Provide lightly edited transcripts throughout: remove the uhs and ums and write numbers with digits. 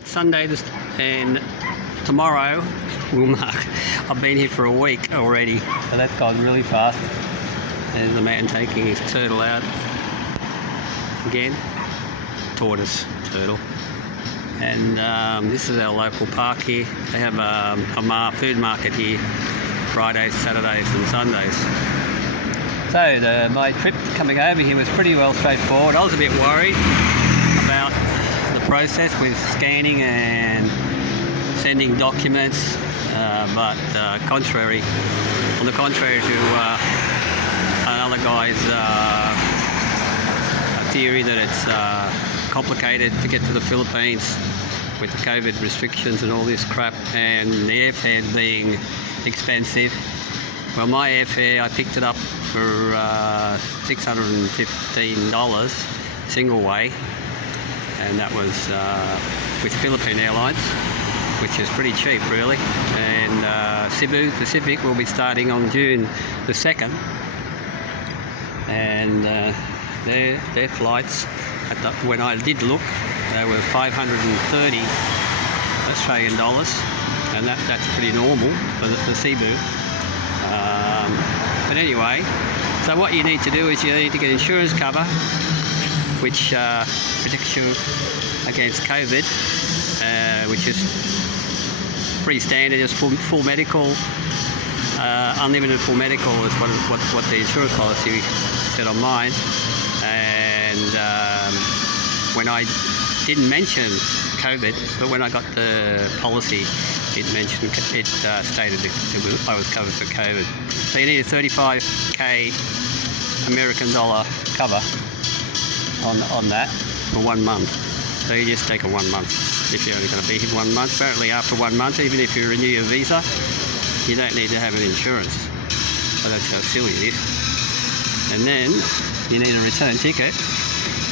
It's Sunday and tomorrow will mark. I've been here for a week already, so that's gone really fast. There's the man taking his turtle out again, tortoise turtle. And this is our local park here. They have a food market here, Fridays, Saturdays and Sundays. So my trip coming over here was pretty well straightforward. I was a bit worried about the process with scanning and sending documents, but on the contrary to another guy's theory that it's complicated to get to the Philippines with the COVID restrictions and all this crap, and the airfare being expensive. Well, my airfare, I picked it up for $615 single way, and that was with Philippine Airlines, which is pretty cheap really. And Cebu Pacific will be starting on June the 2nd, and their flights, when I did look, they were 530 Australian dollars, and that's pretty normal for the Cebu. But anyway, so what you need to do is you need to get insurance cover, which protects you against COVID, which is pretty standard. Just full medical, unlimited full medical is what the insurance policy said on mine. And when I didn't mention COVID, but when I got the policy, it stated that I was covered for COVID. So you need a 35k American dollar cover on that for 1 month. So you just take a 1 month if you're only going to be here 1 month. Apparently after 1 month, even if you renew your visa, you don't need to have an insurance. So that's how silly it is. And then you need a return ticket,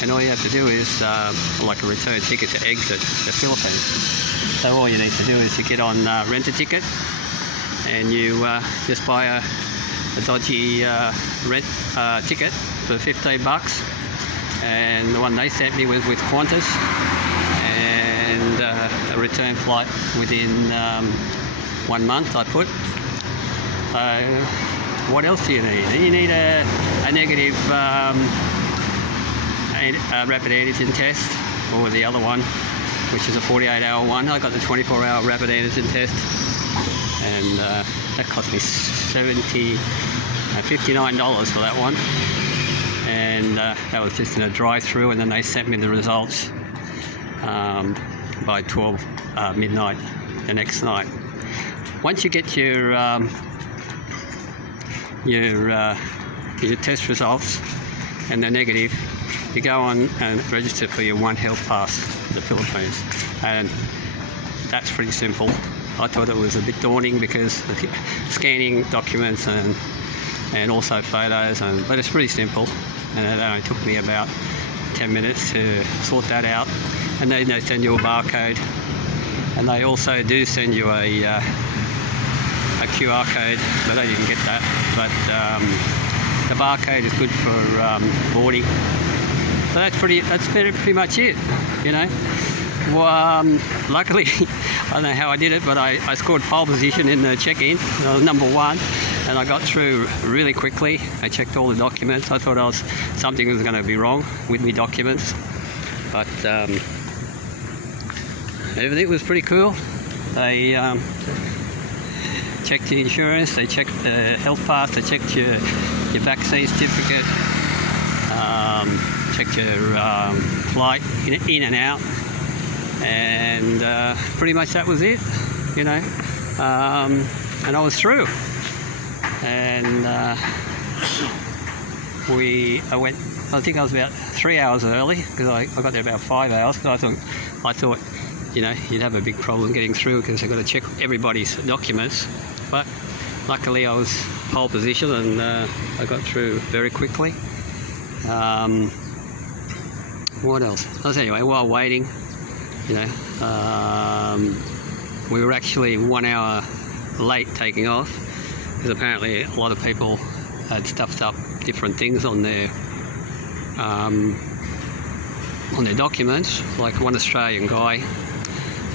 and all you have to do is like a return ticket to exit the Philippines. So all you need to do is you get on Rent a Ticket, and you just buy a dodgy rent ticket for $15. And the one they sent me was with Qantas, and a return flight within 1 month I put. What else do you need? You need a negative rapid antigen test, or the other one, which is a 48-hour one. I got the 24-hour rapid antigen test, and that cost me $59 for that one. And that was just in a drive-through, and then they sent me the results by 12 midnight the next night. Once you get your test results and they're negative, you go on and register for your One Health Pass for the Philippines, and that's pretty simple. I thought it was a bit daunting because scanning documents and also photos, but it's pretty simple, and it only took me about 10 minutes to sort that out. And then they send you a barcode, and they also do send you a QR code, but I didn't get that. But the barcode is good for boarding. So that's pretty much it, you know. Well, luckily, I don't know how I did it, but I scored pole position in the check-in, number 1, and I got through really quickly. I checked all the documents. I thought something was going to be wrong with my documents, but everything was pretty cool. They checked the insurance, they checked the health pass, they checked your vaccine certificate, checked your flight in and out, and pretty much that was it, you know. And I was through, and I think I was about 3 hours early, because I got there about 5 hours, because I thought, you know, you'd have a big problem getting through because they've got to check everybody's documents. But luckily I was pole position, and I got through very quickly. What else? Anyway, while waiting, you know, we were actually 1 hour late taking off, because apparently a lot of people had stuffed up different things on their documents. Like one Australian guy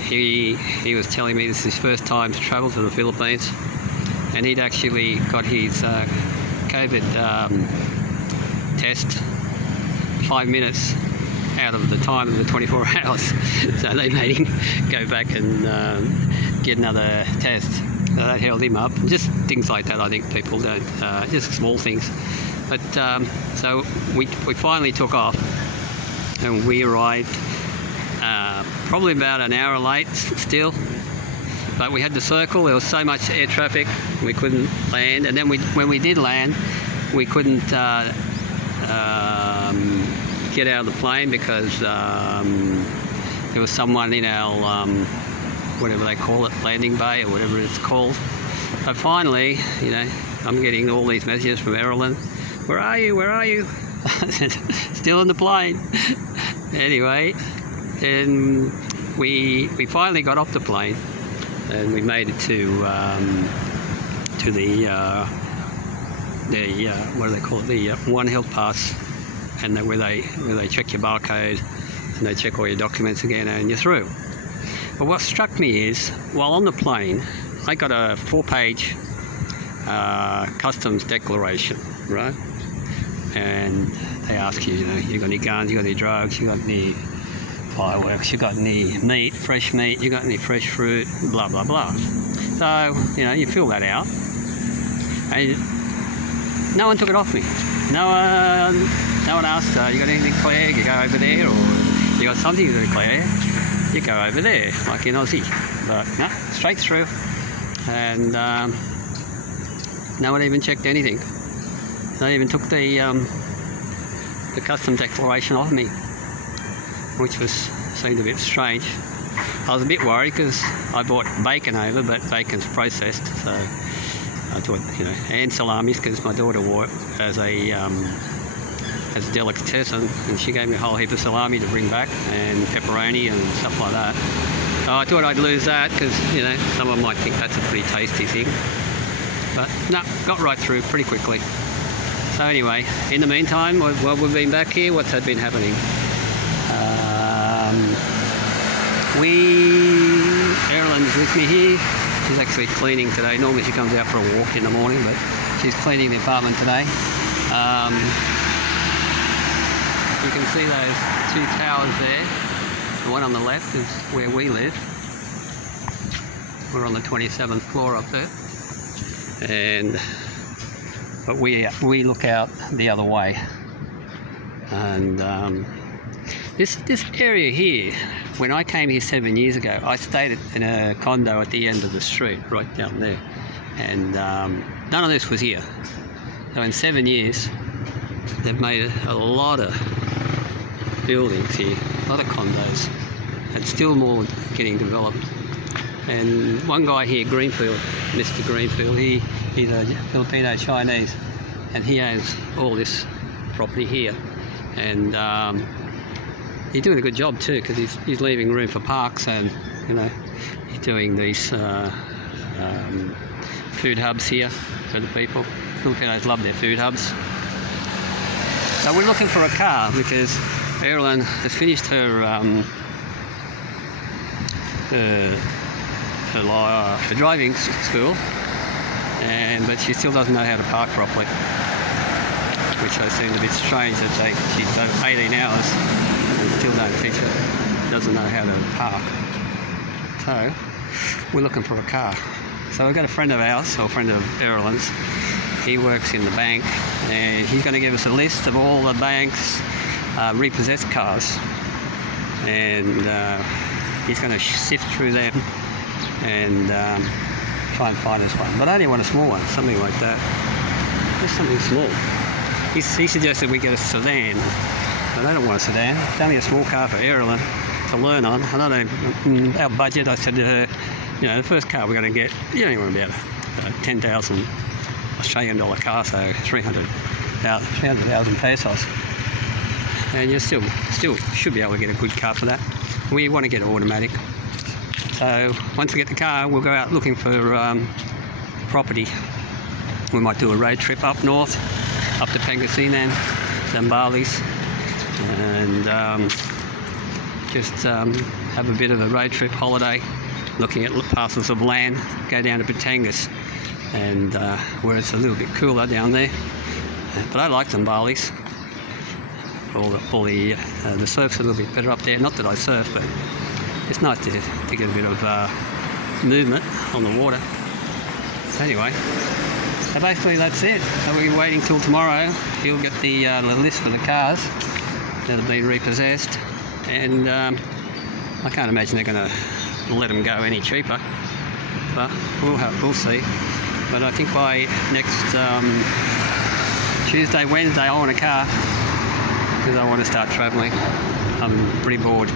he was telling me this is his first time to travel to the Philippines, and he'd actually got his COVID test 5 minutes out of the time of the 24 hours. So they made him go back and get another test. That held him up. Just things like that, I think people don't, just small things. But so we finally took off, and we arrived probably about an hour late still. But we had to circle. There was so much air traffic, we couldn't land. And then when we did land, we couldn't get out of the plane because there was someone in our whatever they call it, landing bay or whatever it's called. But finally, you know, I'm getting all these messages from Erilyn. Where are you? Where are you? I said, still in the plane. Anyway, then we finally got off the plane, and we made it to the what do they call it? The One Health Pass, and where they check your barcode and they check all your documents again, and you're through. But what struck me is, while on the plane, I got a 4-page customs declaration, right? And they ask you, you know, you got any guns, you got any drugs, you got any fireworks, you got any meat, fresh meat, you got any fresh fruit, blah blah blah. So, you know, you fill that out, and no one took it off me. No one asked, you got anything clear? You go over there, or you got something to declare? You go over there, like in Aussie. But no, straight through, and no one even checked anything. They even took the custom declaration off me, which seemed a bit strange. I was a bit worried because I bought bacon over, but bacon's processed, so I thought, you know, and salamis because my daughter wore it as a delicatessen, and she gave me a whole heap of salami to bring back, and pepperoni and stuff like that. So I thought I'd lose that because, you know, someone might think that's a pretty tasty thing. But no, got right through pretty quickly. So anyway, in the meantime, while we've been back here, what's been happening? Erilyn's with me here. She's actually cleaning today. Normally she comes out for a walk in the morning, but she's cleaning the apartment today. You can see those 2 towers there. The one on the left is where we live. We're on the 27th floor up there. But we look out the other way. And this area here, when I came here 7 years ago, I stayed in a condo at the end of the street, right down there. And none of this was here. So in 7 years, they've made a lot of buildings here, a lot of condos, and still more getting developed. And one guy here, Greenfield, Mr. Greenfield, he's a Filipino Chinese, and he owns all this property here. And he's doing a good job too, because he's leaving room for parks, and, you know, he's doing these food hubs here for the people. Filipinos love their food hubs. So we're looking for a car because Erilyn has finished her driving school, but she still doesn't know how to park properly, which I seem a bit strange that she's done 18 hours and still don't teach her, doesn't know how to park. So we're looking for a car. So we've got a friend of ours, or a friend of Erilyn's. He works in the bank, and he's going to give us a list of all the bank's repossessed cars, and he's going to sift through them and try and find us one. But I only want a small one, something like that. Just something small. He suggested we get a sedan, but I don't want a sedan. It's only a small car for Erilyn to learn on. I don't know, our budget, I said to her, you know, the first car we're going to get, you only want about a 10,000 Australian dollar car, so 300,000 pesos. And you still should be able to get a good car for that. We want to get automatic. So once we get the car, we'll go out looking for property. We might do a road trip up north, up to Pangasinan, Zambales, and just have a bit of a road trip holiday, looking at parcels of land, go down to Batangas, and where it's a little bit cooler down there. But I like Zimbalis. The surf's a little bit better up there. Not that I surf, but it's nice to get a bit of movement on the water. Anyway, so basically that's it. So we're waiting till tomorrow. He'll get the list for the cars that have been repossessed, and I can't imagine they're going to let them go any cheaper. But we'll see. But I think by next Tuesday, Wednesday, I want a car because I want to start travelling. I'm pretty bored.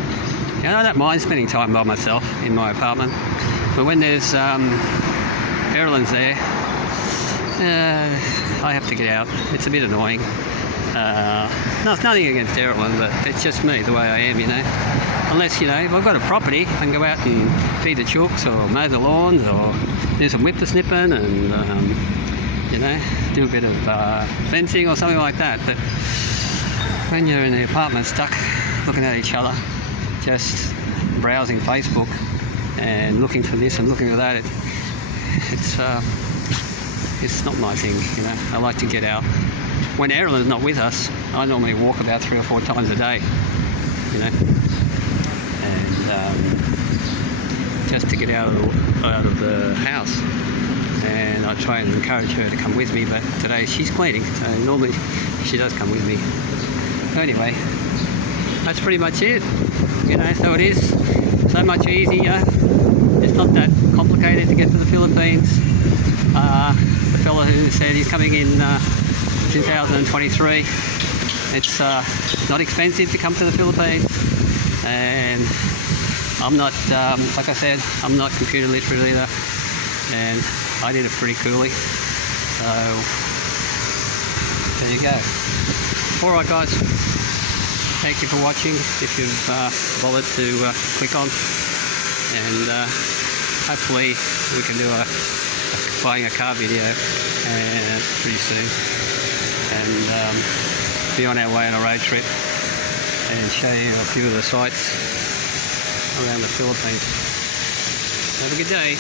You know, I don't mind spending time by myself in my apartment, but when there's Carolyn's there, I have to get out. It's a bit annoying. No, it's nothing against Carolyn, but it's just me, the way I am, you know. Unless, you know, if I've got a property, I can go out and feed the chooks or mow the lawns or do some whippersnipping and, you know, do a bit of fencing or something like that. But when you're in the apartment stuck looking at each other, just browsing Facebook and looking for this and looking for that, it's not my thing, you know. I like to get out. When Erilyn's not with us, I normally walk about 3 or 4 times a day, you know, and just to get out of the house. And I try and encourage her to come with me, but today she's cleaning, so normally she does come with me. So anyway, that's pretty much it, you know. So it is so much easier. It's not that complicated to get to the Philippines. The fellow who said he's coming in 2023, it's not expensive to come to the Philippines, and I'm not, like I said, I'm not computer literate either, and I did it pretty coolly. So there you go. Alright guys, thank you for watching, if you've bothered to click on, and hopefully we can do a buying a car video pretty soon, and be on our way on a road trip and show you a few of the sights around the Philippines. Have a good day.